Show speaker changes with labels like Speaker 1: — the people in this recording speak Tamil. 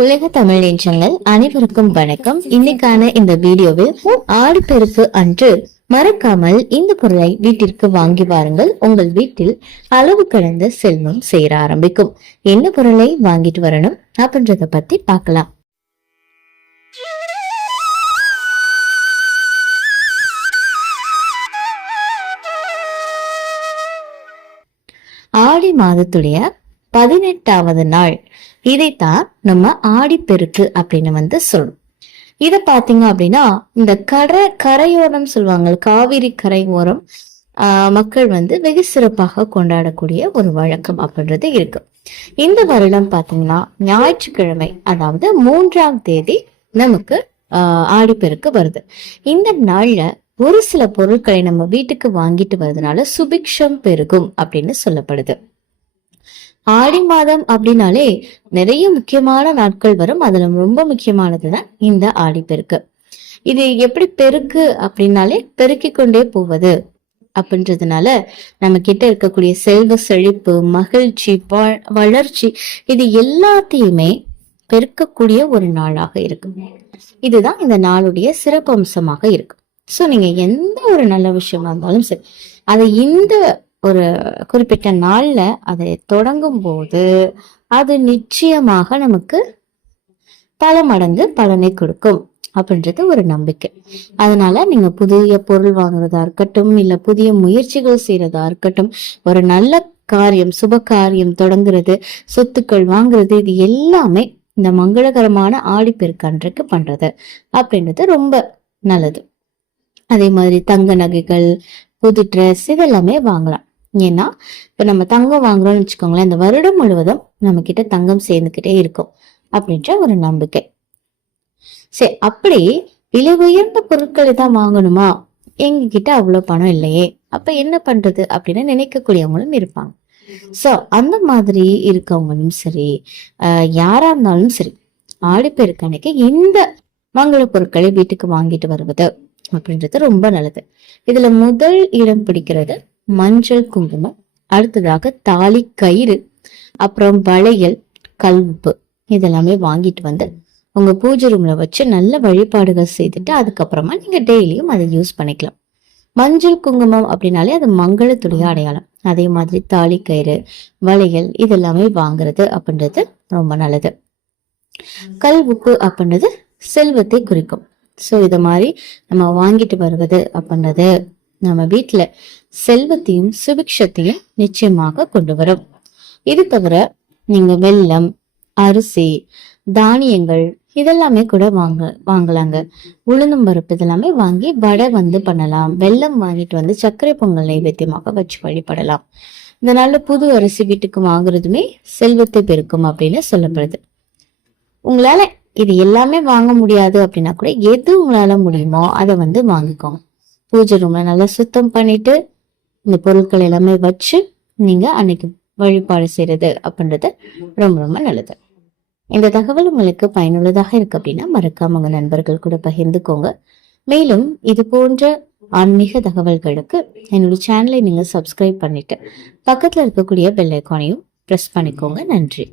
Speaker 1: உலக தமிழ் நெஞ்சங்கள் அனைவருக்கும் வணக்கம். இன்னைக்கான இந்த வீடியோவில் ஆடிப்பெருக்கு அன்று மறக்காமல் இந்த பொருளை வீட்டிற்கு வாங்கி வாருங்கள். உங்கள் வீட்டில் அளவு கடந்த செல்வம் சேர ஆரம்பிக்கும். என்ன பொருளை வாங்கிட்டு வரணும் அப்படின்றத பத்தி பார்க்கலாம். ஆடி மாதத்துடைய பதினெட்டாவது நாள். இதைத்தான் நம்ம ஆடிப்பெருக்கு அப்படின்னு வந்து சொல்றோம். இதை பார்த்தீங்க அப்படின்னா இந்த கரை கரையோரம் சொல்லுவாங்க காவிரி கரை ஓரம் ஆஹ் மக்கள் வந்து வெகு சிறப்பாக கொண்டாடக்கூடிய ஒரு வழக்கம் அப்படின்றது இருக்கு. இந்த வருடம் பாத்தீங்கன்னா ஞாயிற்றுக்கிழமை அதாவது மூன்றாம் தேதி நமக்கு ஆஹ் ஆடிப்பெருக்கு வருது. இந்த நாள்ல ஒரு சில பொருட்களை நம்ம வீட்டுக்கு வாங்கிட்டு வரதுனால சுபிக்ஷம் பெருகும் அப்படின்னு சொல்லப்படுது. ஆடி மாதம் அப்படின்னாலே நிறைய முக்கியமான நாட்கள் வரும். அதுல ரொம்ப முக்கியமானதுதான் இந்த ஆடிப்பெருக்கு இது எப்படி பெருக்கு அப்படின்னாலே பெருக்கிக் கொண்டே போவது அப்படின்றதுனால நம்ம கிட்ட இருக்கக்கூடிய செல்வ செழிப்பு மகிழ்ச்சி வ- வளர்ச்சி இது எல்லாத்தையுமே பெருக்கக்கூடிய ஒரு நாளாக இருக்கும் இதுதான் இந்த நாளுடைய சிறப்பம்சமாக இருக்கு. ஸோ நீங்க எந்த ஒரு நல்ல விஷயமா இருந்தாலும் சரி அதை இந்த ஒரு குறிப்பிட்ட நாள்ல அதை தொடங்கும் போது அது நிச்சயமாக நமக்கு பல மடங்கு பலனை கொடுக்கும் அப்படின்றது ஒரு நம்பிக்கை. அதனால நீங்க புதிய பொருள் வாங்குறதா இருக்கட்டும் இல்ல புதிய முயற்சிகள் செய்யறதா இருக்கட்டும் ஒரு நல்ல காரியம் சுப காரியம் தொடங்குறது சொத்துக்கள் வாங்குறது இது எல்லாமே இந்த மங்களகரமான ஆடிப்பெருக்கன்றைக்கு பண்றது அப்படின்றது ரொம்ப நல்லது. அதே மாதிரி தங்க நகைகள் புது ட்ரெஸ் இதெல்லாமே வாங்கலாம். ஏன்னா இப்ப நம்ம தங்கம் வாங்குறோம்னு வச்சுக்கோங்களேன் இந்த வருடம் முழுவதும் நம்ம கிட்ட தங்கம் சேர்ந்துக்கிட்டே இருக்கும் அப்படின்ற ஒரு நம்பிக்கை. சரி அப்படி விலை உயர்ந்த பொருட்களை தான் வாங்கணுமா? எங்ககிட்ட அவ்வளோ அவ்வளவு பணம் இல்லையே. அப்ப என்ன பண்றது அப்படின்னு நினைக்கக்கூடியவங்களும் இருப்பாங்க. சோ அந்த மாதிரி இருக்கவங்களும் சரி ஆஹ் யாரா இருந்தாலும் சரி ஆடிப்பெருக்கு அன்னைக்கு இந்த மங்கள பொருட்களை வீட்டுக்கு வாங்கிட்டு வருவது அப்படின்றது ரொம்ப நல்லது. இதுல முதல் இடம் பிடிக்கிறது மஞ்சள் குங்குமம் அடுத்ததாக தாலி கயிறு அப்புறம் வளையல் கல்வுப்பு. இதெல்லாமே வாங்கிட்டு வந்து உங்க பூஜை ரூம்ல வச்சு நல்ல வழிபாடுகள் செய்துட்டு அதுக்கப்புறமா நீங்க டெய்லியும் அதை யூஸ் பண்ணிக்கலாம். மஞ்சள் குங்குமம் அப்படின்னாலே அது மங்களத்துடைய அடையாளம். அதே மாதிரி தாலி கயிறு வளையல் இதெல்லாமே வாங்குறது அப்படின்றது ரொம்ப நல்லது. கல் உப்பு அப்படின்றது செல்வத்தை குறிக்கும். ஸோ இதை மாதிரி நம்ம வாங்கிட்டு வருவது அப்படின்றது நம்ம வீட்டுல செல்வத்தையும் சுபிக்ஷத்தையும் நிச்சயமாக கொண்டு வரும். இது தவிர நீங்க வெல்லம் அரிசி தானியங்கள் இதெல்லாமே கூட வாங்க வாங்கலாங்க. உளுந்தும் பருப்பு இதெல்லாமே வாங்கி வடை வந்து பண்ணலாம். வெல்லம் வாங்கிட்டு வந்து சர்க்கரை பொங்கல் நைவேத்தியமாக வச்சு வழிபடலாம். இதனால புது அரிசி வீட்டுக்கு வாங்குறதுமே செல்வத்தை பெருக்கும் அப்படின்னு சொல்லப்படுது. உங்களால இது எல்லாமே வாங்க முடியாது அப்படின்னா கூட எது உங்களால முடியுமோ அதை வந்து வாங்கிக்கோங்க. பூஜை ரூமை நல்லா சுத்தம் பண்ணிட்டு இந்த பொருட்கள் எல்லாமே வச்சு நீங்க அன்னைக்கு வழிபாடு செய்யறது அப்படின்றது ரொம்ப ரொம்ப நல்லது. இந்த தகவல் உங்களுக்கு பயனுள்ளதாக இருக்கு அப்படின்னா மறக்காம உங்க நண்பர்கள் கூட பகிர்ந்துக்கோங்க. மேலும் இது போன்ற ஆன்மீக தகவல்களுக்கு என்னோட சேனலை நீங்க சப்ஸ்கிரைப் பண்ணிட்டு பக்கத்துல இருக்கக்கூடிய பெல் ஐக்கானையும் பிரஸ் பண்ணிக்கோங்க. நன்றி.